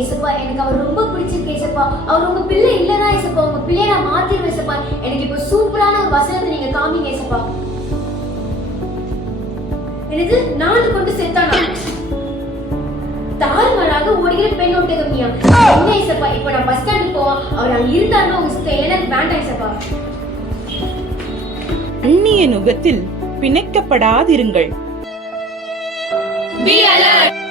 ஏசப்பா எனக்கு அவர் ரொம்ப பிடிச்சிருக்கு ஏசப்பா. அவர் உங்க பிள்ளை இல்லனா ஏசப்பா, உங்க பிள்ளையை நான் மாத்திடுவேன் ஏசப்பா. எனக்கு இப்போ சூப்பரான ஒரு வசனத்தை நீங்க காமிங்க ஏசப்பா. எனக்கு 4 கொண்டு செத்தானா? தாறுமாறாக ஓடுகிற பெண் ஒட்டகம்யா. என்ன ஏசப்பா, இப்போ நான் பஸ் ஸ்டாண்டுக்கு போவோம். அவர் அங்க இருந்தாருன்னா உங்க சித்த எனக்கு வேண்டாம் ஏசப்பா. அந்நிய நுகத்தில் பிணைக்கப்படாதிருங்கள். Be alert!